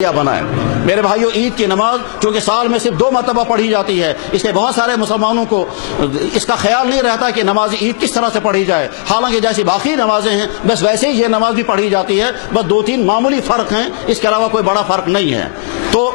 बनाए। मेरे भाइयों, ईद की नमाज चूंकि साल में सिर्फ 2 मरतबा पढ़ी जाती है, इसलिए बहुत सारे मुसलमानों को इसका ख्याल नहीं रहता कि नमाज ईद किस तरह से पढ़ी जाए। हालांकि जैसी बाकी नमाजें हैं बस वैसे ही ये नमाज भी पढ़ी जाती है, बस 2-3 मामूली फ़र्क हैं, इसके अलावा कोई बड़ा फ़र्क नहीं है। तो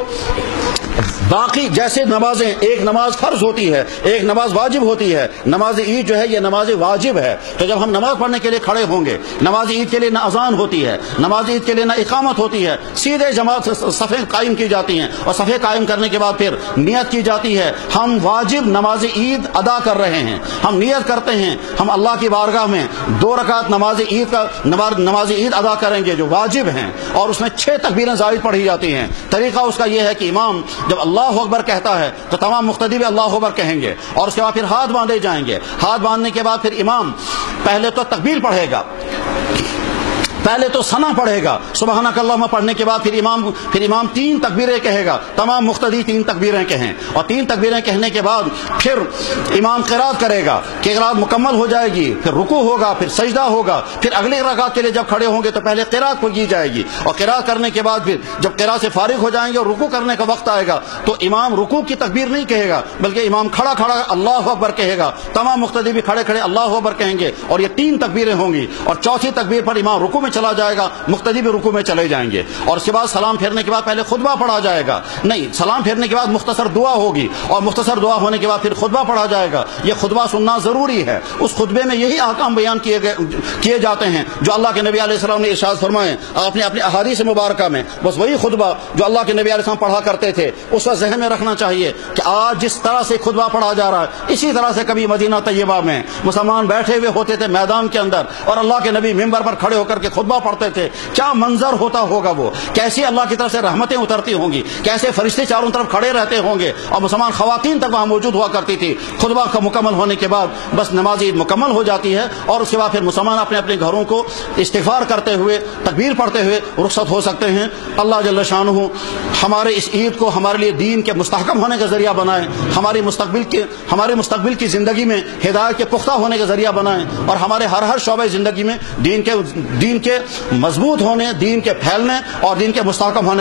बाकी जैसे नमाजें, एक नमाज फर्ज होती है, एक नमाज वाजिब होती है, नमाज ईद जो है ये नमाज वाजिब है। तो जब हम नमाज पढ़ने के लिए खड़े होंगे, नमाज ईद के लिए ना अजान होती है, नमाज ईद के लिए ना इकामत होती है, सीधे जमात सफ़े कायम की जाती हैं और सफ़े कायम करने के बाद फिर नियत की जाती है, हम वाजिब नमाज ईद अदा कर रहे हैं। हम नियत करते हैं हम अल्लाह की बारगाह में 2 रकात नमाज ईद अदा करेंगे जो वाजिब हैं, और उसमें 6 तकबीरें ज़ायद पढ़ी जाती हैं। तरीका उसका यह है कि इमाम जब अल्लाहु अकबर कहता है तो तमाम मुक्तदी भी अल्लाहु अकबर कहेंगे, और उसके बाद फिर हाथ बांधे जाएंगे। हाथ बांधने के बाद फिर इमाम पहले तो तकबीर पढ़ेगा, पहले तो सना पढ़ेगा, सुबहानक अल्लाहुम्मा पढ़ने के बाद फिर इमाम 3 तकबीरें कहेगा, तमाम मुक्तदी 3 तकबीरें कहें, और 3 तकबीरें कहने के बाद फिर इमाम क़िरात करेगा, क़िरात मुकम्मल हो जाएगी, फिर रुकू होगा, फिर सजदा होगा, फिर अगले रकात के लिए जब खड़े होंगे तो पहले क़िरात को की जाएगी, और क़िरात करने के बाद फिर जब क़िरात से फारिग हो जाएंगे और रुकू करने का वक्त आएगा तो इमाम रुकू की तकबीर नहीं कहेगा, बल्कि इमाम खड़ा खड़ा अल्लाहु अकबर कहेगा, तमाम मुक्तदी भी खड़े खड़े अल्लाहु अकबर कहेंगे, और ये 3 तकबीरें होंगी, और चौथी तकबीर पर इमाम रुकू में चला जाएगा, मुक्तदी भी रुकू में चले जाएंगे, और उसके बाद सलाम फेरने के बाद पहले खुतबा पढ़ा जाएगा, नहीं सलाम फेरने के बाद मुख्तसर दुआ होगी, और मुख्तसर दुआ होने के बाद फिर खुतबा पढ़ा जाएगा। यह खुतबा सुनना जरूरी है। उस खुतबे में यही अहकाम बयान किए जाते हैं जो अल्लाह के नबी अलैहि सलाम ने इरशाद फरमाए आपने अपने अहादीस मुबारका में। बस वही खुतबा जो अल्लाह के नबी अलैहि सलाम पढ़ा करते थे उसका ज़हन में रखना चाहिए कि आज जिस तरह से खुतबा पढ़ा जा रहा है इसी तरह से कभी मदीना तैयबा में मुसलमान बैठे हुए होते थे मैदान के अंदर, और अल्लाह के नबी मिंबर पर खड़े होकर के खुतबा पढ़ते थे, क्या मंजर होता होगा वो, कैसी अल्लाह की तरफ से रहमतें उतरती होंगी, कैसे फरिश्ते चारों तरफ खड़े रहते होंगे, और मुसलमान खवातीन तक वहां मौजूद हुआ करती थी। खुतबा का मुकम्मल होने के बाद बस नमाज ईद मुकम्मल हो जाती है, और उसके बाद फिर मुसलमान अपने अपने घरों को इस्तिग़फ़ार करते हुए तकबीर पढ़ते हुए रुख़्सत हो सकते हैं। अल्लाह जल्ल शानुहु हमारे इस ईद को हमारे लिए दीन के मुस्तहकम होने का जरिया बनाए, हमारे मुस्तकबिल की जिंदगी में हिदायत के पुख्ता होने का जरिया बनाए, और हमारे हर शोबे जिंदगी में दीन के मजबूत होने, दीन के फैलने और दीन के मुस्तहकम होने